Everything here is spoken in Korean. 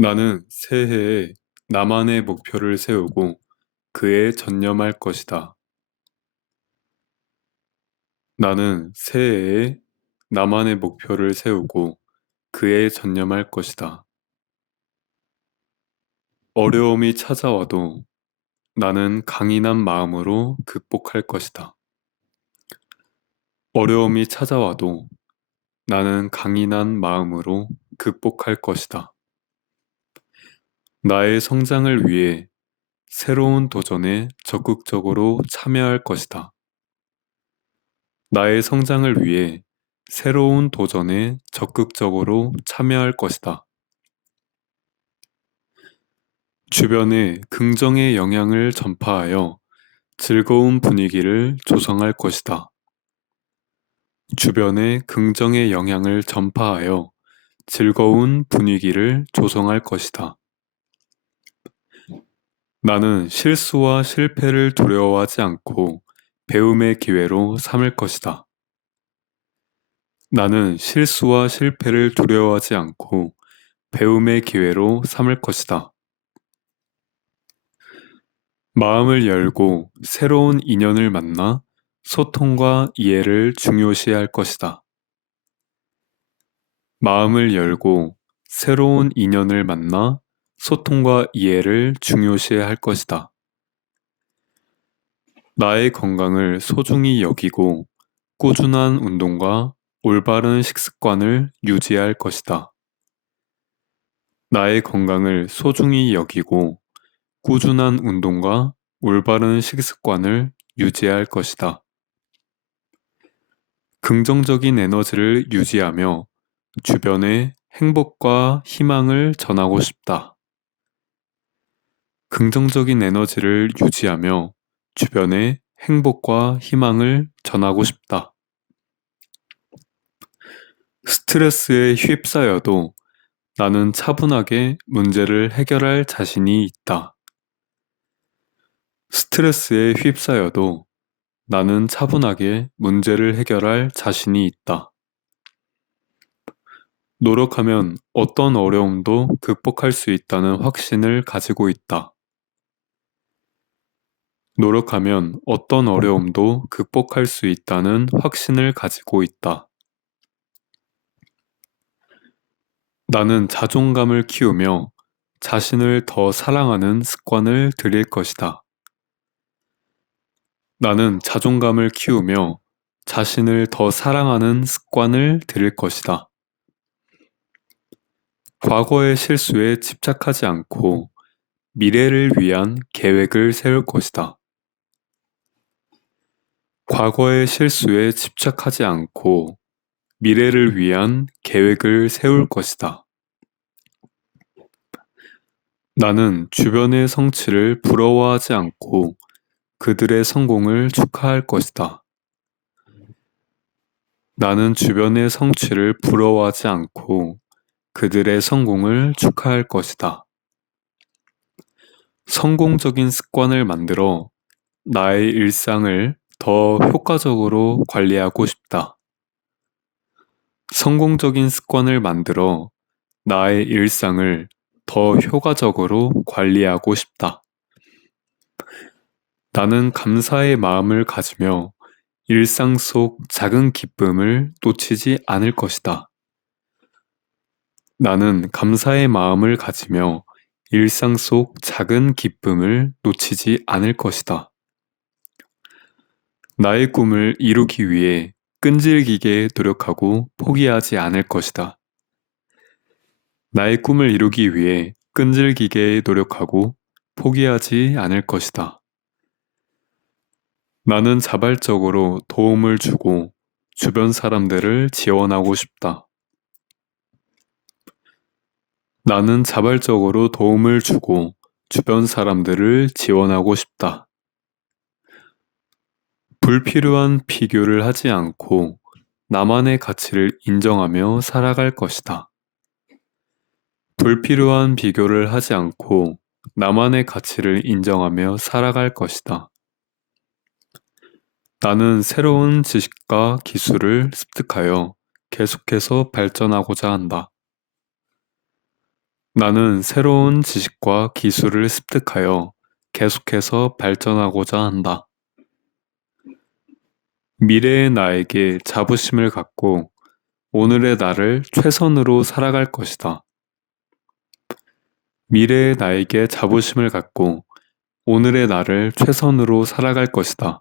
나는 새해에 나만의 목표를 세우고 그에 전념할 것이다. 나는 새해에 나만의 목표를 세우고 그에 전념할 것이다. 어려움이 찾아와도 나는 강인한 마음으로 극복할 것이다. 어려움이 찾아와도 나는 강인한 마음으로 극복할 것이다. 나의 성장을 위해 새로운 도전에 적극적으로 참여할 것이다. 나의 성장을 위해 새로운 도전에 적극적으로 참여할 것이다. 주변에 긍정의 영향을 전파하여 즐거운 분위기를 조성할 것이다. 주변에 긍정의 영향을 전파하여 즐거운 분위기를 조성할 것이다. 나는 실수와 실패를 두려워하지 않고 배움의 기회로 삼을 것이다. 나는 실수와 실패를 두려워하지 않고 배움의 기회로 삼을 것이다. 마음을 열고 새로운 인연을 만나 소통과 이해를 중요시 할 것이다. 마음을 열고 새로운 인연을 만나 소통과 이해를 중요시 할 것이다. 나의 건강을 소중히 여기고 꾸준한 운동과 올바른 식습관을 유지할 것이다. 나의 건강을 소중히 여기고 꾸준한 운동과 올바른 식습관을 유지할 것이다. 긍정적인 에너지를 유지하며 주변에 행복과 희망을 전하고 싶다. 긍정적인 에너지를 유지하며 주변에 행복과 희망을 전하고 싶다. 스트레스에 휩싸여도 나는 차분하게 문제를 해결할 자신이 있다. 스트레스에 휩싸여도 나는 차분하게 문제를 해결할 자신이 있다. 노력하면 어떤 어려움도 극복할 수 있다는 확신을 가지고 있다. 노력하면 어떤 어려움도 극복할 수 있다는 확신을 가지고 있다. 나는 자존감을 키우며 자신을 더 사랑하는 습관을 들일 것이다. 나는 자존감을 키우며 자신을 더 사랑하는 습관을 들일 것이다. 과거의 실수에 집착하지 않고 미래를 위한 계획을 세울 것이다. 과거의 실수에 집착하지 않고 미래를 위한 계획을 세울 것이다. 나는 주변의 성취를 부러워하지 않고 그들의 성공을 축하할 것이다. 나는 주변의 성취를 부러워하지 않고 그들의 성공을 축하할 것이다. 성공적인 습관을 만들어 나의 일상을 더 효과적으로 관리하고 싶다. 성공적인 습관을 만들어 나의 일상을 더 효과적으로 관리하고 싶다. 나는 감사의 마음을 가지며 일상 속 작은 기쁨을 놓치지 않을 것이다. 나는 감사의 마음을 가지며 일상 속 작은 기쁨을 놓치지 않을 것이다. 나의 꿈을 이루기 위해 끈질기게 노력하고 포기하지 않을 것이다. 나의 꿈을 이루기 위해 끈질기게 노력하고 포기하지 않을 것이다. 나는 자발적으로 도움을 주고 주변 사람들을 지원하고 싶다. 나는 자발적으로 도움을 주고 주변 사람들을 지원하고 싶다. 불필요한 비교를 하지 않고 나만의 가치를 인정하며 살아갈 것이다. 불필요한 비교를 하지 않고 나만의 가치를 인정하며 살아갈 것이다. 나는 새로운 지식과 기술을 습득하여 계속해서 발전하고자 한다. 나는 새로운 지식과 기술을 습득하여 계속해서 발전하고자 한다. 미래의 나에게 자부심을 갖고 오늘의 나를 최선으로 살아갈 것이다. 미래의 나에게 자부심을 갖고 오늘의 나를 최선으로 살아갈 것이다.